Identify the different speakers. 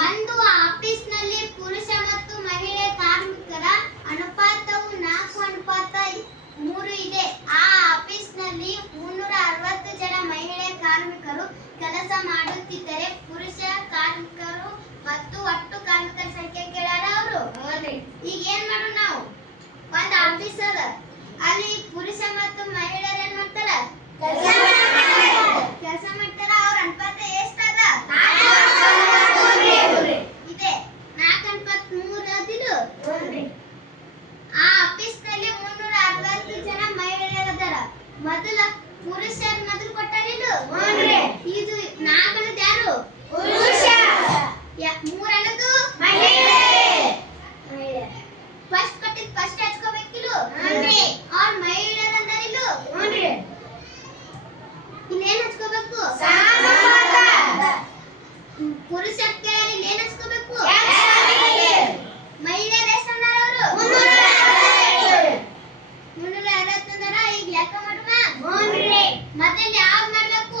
Speaker 1: ಒಂದು ಆಫೀಸ್ನಲ್ಲಿ ಪುರುಷ ಮತ್ತು ಮಹಿಳೆ ಕಾರ್ಮಿಕರ ಅನುಪಾತವು ನಾಲ್ಕು ಅನುಪಾತ ಮೂರು ಇದೆ. ಆ ಆಫೀಸ್ನಲ್ಲಿ ಮುನ್ನೂರ ಅರವತ್ತು ಜನ ಮಹಿಳೆ ಕಾರ್ಮಿಕರು ಕೆಲಸ ಮಾಡುತ್ತಿದ್ದರೆ ಪುರುಷ ಕಾರ್ಮಿಕರು ಮತ್ತು ಒಟ್ಟು ಕಾರ್ಮಿಕರ ಸಂಖ್ಯೆ ಕೇಳಾರ ಅವರು? ಈಗ ಏನ್ ಮಾಡೋಣ ನಾವು? ಒಂದು ಆಫೀಸ್ ಅದ. ಅಲ್ಲಿ ಪುರುಷ ಮತ್ತು ಮಹಿಳೆಯರು ಏನ್ ಮಾಡ್ತಾರ. ಕೆಲಸ ಮಾಡ್ತಾರ. ಮತ್ತೆ ಯಾವ್ ಮಾಡ್ಬೇಕು?